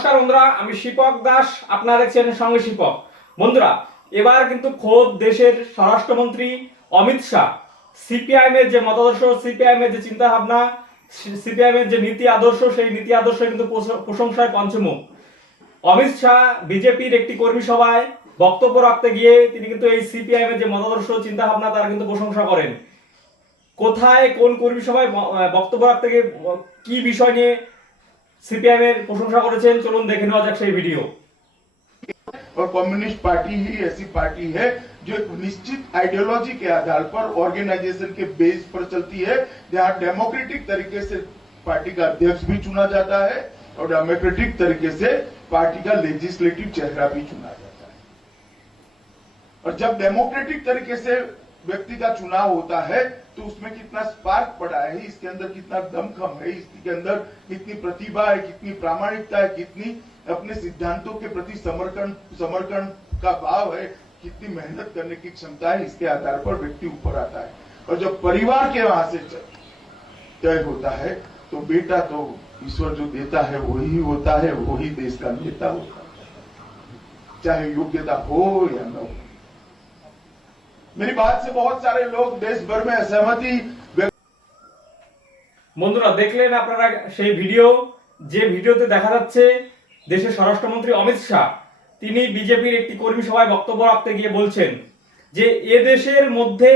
নমস্কার বন্ধুরা, আমি শিপক দাস, আপনারা দেখছেন সঙ্গে শিপক। বন্ধুরা, এবার কিন্তু খোদ দেশের স্বরাষ্ট্রমন্ত্রী অমিত শাহ সিপিআইএম এর যে মতাদর্শ, সিপিআইএম এর যে চিন্তা ভাবনা, সিপিআইএম এর যে নীতি আদর্শ, সেই নীতি আদর্শ কিন্তু প্রশংসায় পঞ্চমুখ। অমিত শাহ বিজেপির একটি কর্মী সভায় বক্তব্য রাখতে গিয়ে তিনি কিন্তু এই সিপিআইএম এর যে মতাদর্শ, চিন্তা ভাবনা, তার কিন্তু প্রশংসা করেন। কোথায় কোন কর্মী সভায় বক্তব্য রাখতে গিয়ে কি বিষয় নিয়ে সিপিআইএম এর প্রশংসা করেছেন, চলুন দেখে নেওয়া যাক সেই ভিডিও। और कम्युनिस्ट पार्टी ही ऐसी पार्टी है जो एक निश्चित आइडियोलॉजी के आधार पर ऑर्गेनाइजेशन के बेस पर चलती है, जहां डेमोक्रेटिक तरीके से पार्टी का अध्यक्ष भी चुना जाता है और डेमोक्रेटिक तरीके से पार्टी का लेजिस्लेटिव चेहरा भी चुना जाता है। और जब डेमोक्रेटिक तरीके से व्यक्ति का चुनाव होता है तो उसमें कितना स्पार्क पड़ा है, इसके अंदर कितना दमखम है, इसके अंदर कितनी प्रतिभा है, कितनी प्रामाणिकता है, कितनी अपने सिद्धांतों के प्रति समर्पण का भाव है, कितनी मेहनत करने की क्षमता है, इसके आधार पर व्यक्ति ऊपर आता है। और जब परिवार के वहां से तय होता है तो बेटा तो ईश्वर जो देता है वही होता है, वही देश का नेता होता है, चाहे योग्यता हो या न हो। मेरी बात से बहुत सारे लोग देश भर में असहमति। বন্ধুরা, দেখলেন আপনারা সেই ভিডিও, যে ভিডিওতে দেখা যাচ্ছে দেশের স্বরাষ্ট্রমন্ত্রী অমিত শাহ তিনি বিজেপির একটি কর্মী সভায় বক্তব্য রাখতে গিয়ে বলছেন যে এ দেশের মধ্যে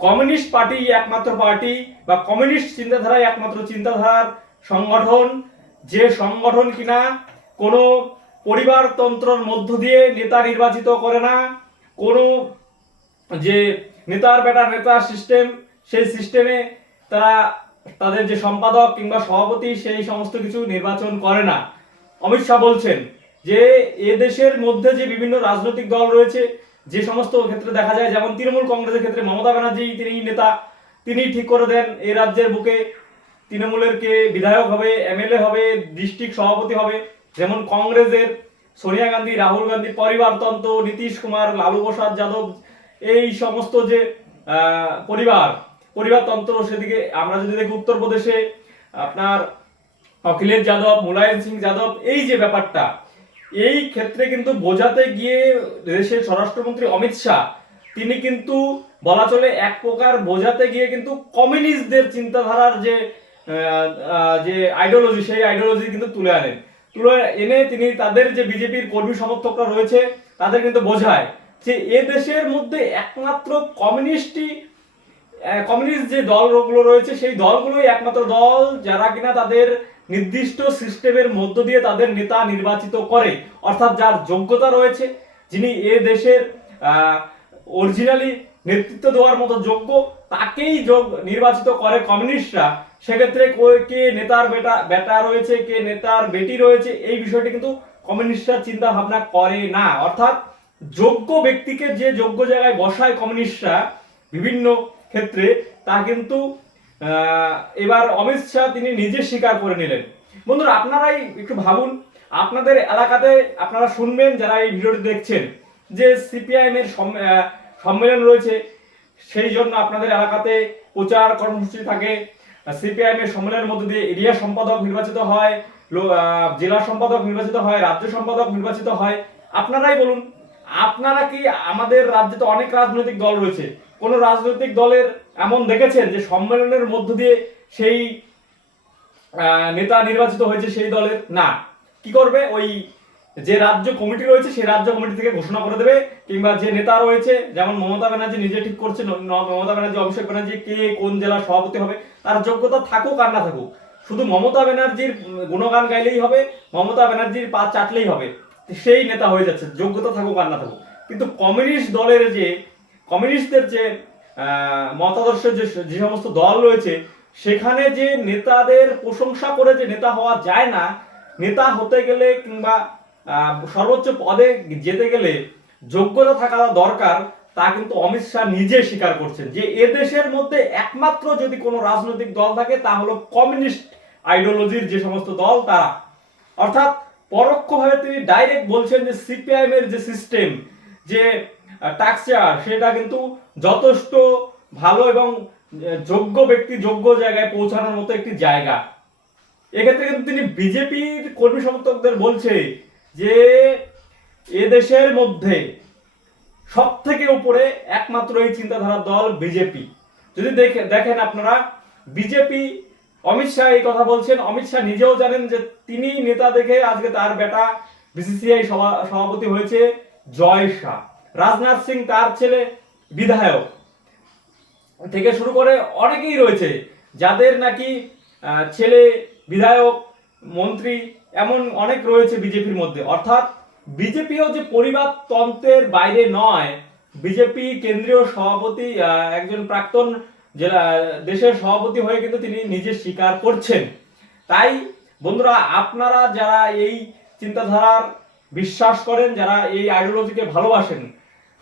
কমিউনিস্ট পার্টি একমাত্র পার্টি বা কমিউনিস্ট চিন্তাধারায় একমাত্র চিন্তাধারার সংগঠন, যে সংগঠন কিনা কোনো পরিবারতন্ত্রের মধ্য দিয়ে নেতা নির্বাচিত করে না, কোনো যে নেতার বেটা নেতা সিস্টেম, সেই সিস্টেমে তারা তাদের যে সম্পাদক কিংবা সভাপতি সেই সমস্ত কিছু নির্বাচন করে না। অমিত শাহ বলছেন যে এ দেশের মধ্যে যে বিভিন্ন রাজনৈতিক দল রয়েছে, যে সমস্ত ক্ষেত্রে দেখা যায়, যেমন তৃণমূল কংগ্রেসের ক্ষেত্রে মমতা ব্যানার্জি তিনি নেতা, তিনি ঠিক করে দেন এই রাজ্যের বুকে তৃণমূলের কে বিধায়ক হবে, এমএলএ হবে, ডিস্ট্রিক্ট সভাপতি হবে। যেমন কংগ্রেসের সোনিয়া গান্ধী, রাহুল গান্ধী, পরিবারতন্ত্র, নীতিশ কুমার, লালু প্রসাদ যাদব, এই সমস্ত যে পরিবারতন্ত্র, সেদিকে আমরা যদি দেখি উত্তরপ্রদেশে আপনার অখিলেশ যাদব, মুলায়ম সিং যাদব, এই যে ব্যাপারটা, এই ক্ষেত্রে কিন্তু বোঝাতে গিয়ে দেশের স্বরাষ্ট্রমন্ত্রী অমিত শাহ তিনি কিন্তু বলা চলে এক প্রকার বোঝাতে গিয়ে কিন্তু কমিউনিস্টদের চিন্তাধারার যে আইডিওলজি, সেই আইডিওলজি কিন্তু তুলে এনে তিনি তাদের যে বিজেপির কর্মী সমর্থকরা রয়েছে তাদের কিন্তু বোঝায় যে এ দেশের মধ্যে একমাত্র কমিউনিস্ট যে দলগুলো রয়েছে সেই দলগুলোই একমাত্র দল যারা কিনা তাদের নির্দিষ্ট সিস্টেমের মধ্য দিয়ে তাদের নেতা নির্বাচিত করে, অর্থাৎ যার যোগ্যতা রয়েছে, যিনি এ দেশের অরিজিনালি নেতৃত্ব দেওয়ার মতো যোগ্য, তাকেই নির্বাচিত করে কমিউনিস্টরা। সেক্ষেত্রে কে নেতার বেটা রয়েছে, কে নেতার বেটি রয়েছে, এই বিষয়টি কিন্তু কমিউনিস্টরা চিন্তা ভাবনা করে না। অর্থাৎ যোগ্য ব্যক্তিকে যে যোগ্য জায়গায় বসায় কমিউনিস্টরা বিভিন্ন ক্ষেত্রে, তা কিন্তু এবার অমিত শাহ তিনি নিজে স্বীকার করে নিলেন। বন্ধুরা, আপনারাই একটু ভাবুন, আপনাদের এলাকাতে আপনারা শুনবেন যারা এই ভিডিওটি দেখছেন যে সিপিআইএম এর সম্মেলন রয়েছে, সেই জন্য আপনাদের এলাকাতে প্রচার কর্মসূচি থাকে। সিপিআইএম এর সম্মেলনের মধ্যে দিয়ে এরিয়া সম্পাদক নির্বাচিত হয়, জেলা সম্পাদক নির্বাচিত হয়, রাজ্য সম্পাদক নির্বাচিত হয়। আপনারাই বলুন, আপনারা কি, আমাদের রাজ্যে তো অনেক রাজনৈতিক দল রয়েছে, কোন রাজনৈতিক দলের এমন দেখেছেন যে সম্মেলনের মধ্য দিয়ে সেই নেতা নির্বাচিত হয়েছে সেই দলের? না। কি করবে, ওই যে রাজ্য কমিটি রয়েছে সেই রাজ্য কমিটি থেকে ঘোষণা করে দেবে, কিংবা যে নেতা রয়েছে, যেমন মমতা ব্যানার্জি নিজে ঠিক করছে, মমতা ব্যানার্জি, অভিষেক ব্যানার্জি কে কোন জেলার সভাপতি হবে, তার যোগ্যতা থাকুক আর না থাকুক, শুধু মমতা ব্যানার্জির গুণগান গাইলেই হবে, মমতা ব্যানার্জির পা চাটলেই হবে, সেই নেতা হয়ে যাচ্ছে, যোগ্যতা থাকুক আর না থাকুক। কিন্তু কমিউনিস্ট দলের যে কমিউনিস্টদের যে মতাদর্শের যে সমস্ত দল রয়েছে, সেখানে যে নেতাদের প্রশংসা করে যে নেতা হওয়া যায় না, নেতা হতে গেলে কিংবা সর্বোচ্চ পদে যেতে গেলে যোগ্যতা থাকা দরকার, তা কিন্তু অমিত শাহ নিজে স্বীকার করছেন যে এ দেশের মধ্যে একমাত্র যদি কোনো রাজনৈতিক দল থাকে তা হলো কমিউনিস্ট আইডিওলজির যে সমস্ত দল তারা। অর্থাৎ পরোক্ষভাবে তিনি ডাইরেক্ট বলছেন যে সিপিআইএম এর যে সিস্টেম, যে টাকচার, সেটা কিন্তু যথেষ্ট ভালো এবং যোগ্য ব্যক্তি যোগ্য জায়গায় পৌঁছানোর মতো একটি জায়গা। এক্ষেত্রে কিন্তু তিনি বিজেপির কর্মী সমর্থকদের বলছে যে এ দেশের মধ্যে সব থেকে উপরে একমাত্র এই চিন্তাধারার দল বিজেপি। যদি দেখেন আপনারা, বিজেপি, অমিত শাহ এই কথা বলছেন, অমিত শাহ নিজেও জানেন যে তিনি নেতা দেখে আজকে তার বেটা বিসিসিআই সভাপতি হয়েছে জয় শাহ, রাজনাথ সিং তার ছেলে বিধায়ক থেকে শুরু করে অনেকেই রয়েছে যাদের নাকি ছেলে বিধায়ক, মন্ত্রী, এমন অনেক রয়েছে বিজেপির মধ্যে। অর্থাৎ বিজেপিও যে পরিবারতন্ত্রের বাইরে নয়, বিজেপি কেন্দ্রীয় সভাপতি, একজন প্রাক্তন জেলা দেশের সভাপতি হয়ে কিন্তু তিনি নিজে স্বীকার করছেন। তাই বন্ধুরা, আপনারা যারা এই চিন্তাধারার বিশ্বাস করেন, যারা এই আইডিওলজিকে ভালোবাসেন,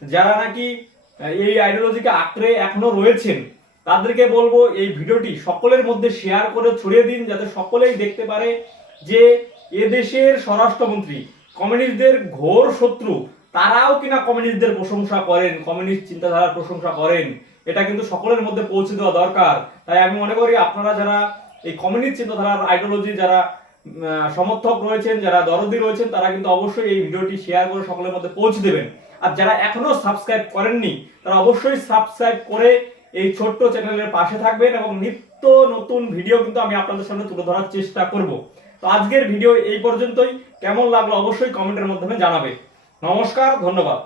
যারা নাকি এই আইডিওলজিকে আঁকড়ে এখনো রয়েছেন, তাদেরকে বলবো এই ভিডিওটি সকলের মধ্যে শেয়ার করে ছড়িয়ে দিন, যাতে সকলেই দেখতে পারে যে এদেশের স্বরাষ্ট্রমন্ত্রী কমিউনিস্টদের ঘোর শত্রু, তারাও কিনা কমিউনিস্টদের প্রশংসা করেন, কমিউনিস্ট চিন্তাধারার প্রশংসা করেন। এটা কিন্তু সকলের মধ্যে পৌঁছে দেওয়া দরকার। তাই আমি মনে করি আপনারা যারা এই কমিউনিস্ট চিন্তাধারার আইডিওলজি যারা সমর্থক রয়েছেন, যারা দরদি রয়েছেন, তারা কিন্তু অবশ্যই এই ভিডিওটি শেয়ার করে সকলের মধ্যে পৌঁছে দেবেন। আর যারা এখনো সাবস্ক্রাইব করেননি, তারা অবশ্যই সাবস্ক্রাইব করে এই ছোট্ট চ্যানেলের পাশে থাকবেন এবং নিত্য নতুন ভিডিও কিন্তু আমি আপনাদের সামনে তুলে ধরার চেষ্টা করব। তো আজকের ভিডিও এই পর্যন্তই। কেমন লাগলো অবশ্যই কমেন্টের মাধ্যমে জানাবে। নমস্কার, ধন্যবাদ।